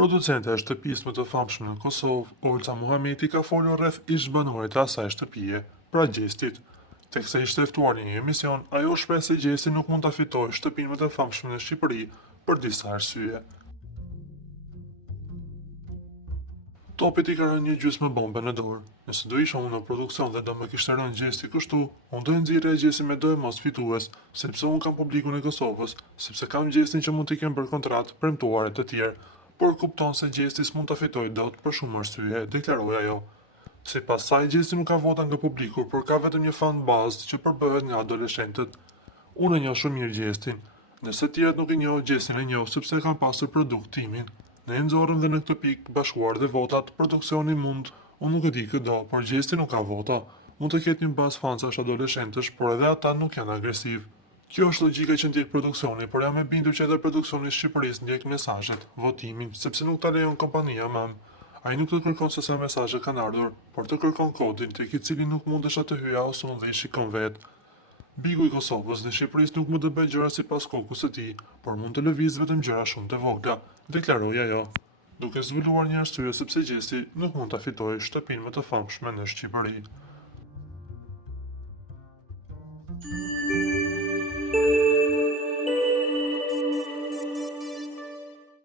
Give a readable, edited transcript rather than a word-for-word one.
Producente e shtëpisë më të famshme në Kosovë, Olca Muhameti ka folur rreth ish-banorët e asaj shtëpie, pra Gjestit. Teksa ishte ftuar në një emision, ajo shpreh se Gjesti nuk mund ta fitojë shtëpinë më të famshme në Shqipëri për disa arsye. Topit i ka rënë një gjysmë bombe në dorë. Nëse do isha unë në produksion dhe do më kishte rënë Gjesti kështu, unë do e nxirrja Gjestin me do e mos fitues, sepse unë kam publikun e Kosovës, sepse kam Gjestin që mund t'i kem bërë kontratë premtuare të tjerë, por kupton se Gjesti s'mund ta fitojë dot për shumë arsye, deklaroi ajo. Sipas saj, Gjesti nuk ka vota nga publiku, por ka vetëm një fan bazë që përbëhet nga adoleshentët. Unë e njoh shumë mirë Gjestin. Nëse tjerët nuk e njoh, Gjestin e njoh sepse kanë pasur produkt timin. Ne e nxorrëm dhe në këtë pikë bashkuar dhe votat, produksioni mund, unë nuk e di këdo, por Gjesti nuk ka vota. Mund të ketë një bazë fansash adoleshentësh, por edhe ata nuk janë agresiv. Kjo është logjika që ndjek produksioni, por jam e bindur që edhe produksioni i Shqipërisë ndjek mesazhet, votimin, sepse nuk ta lejon kompania mëm. Ai nuk të kërkon se sa mesazhe kanë ardhur, por të kërkon kodin tek i cili nuk mundesha të hyja ose unë dhe i shikon vetë. Bigu i Kosovës dhe Shqipërisë nuk mund të bëjë gjëra sipas kokës së tij, por mund të lëvizë vetëm gjëra shumë të vogla, deklaroi ajo, duke zbuluar një arsye sepse Gjesti nuk mund ta fitojë shtëpinë më të famshme në Shqipëri.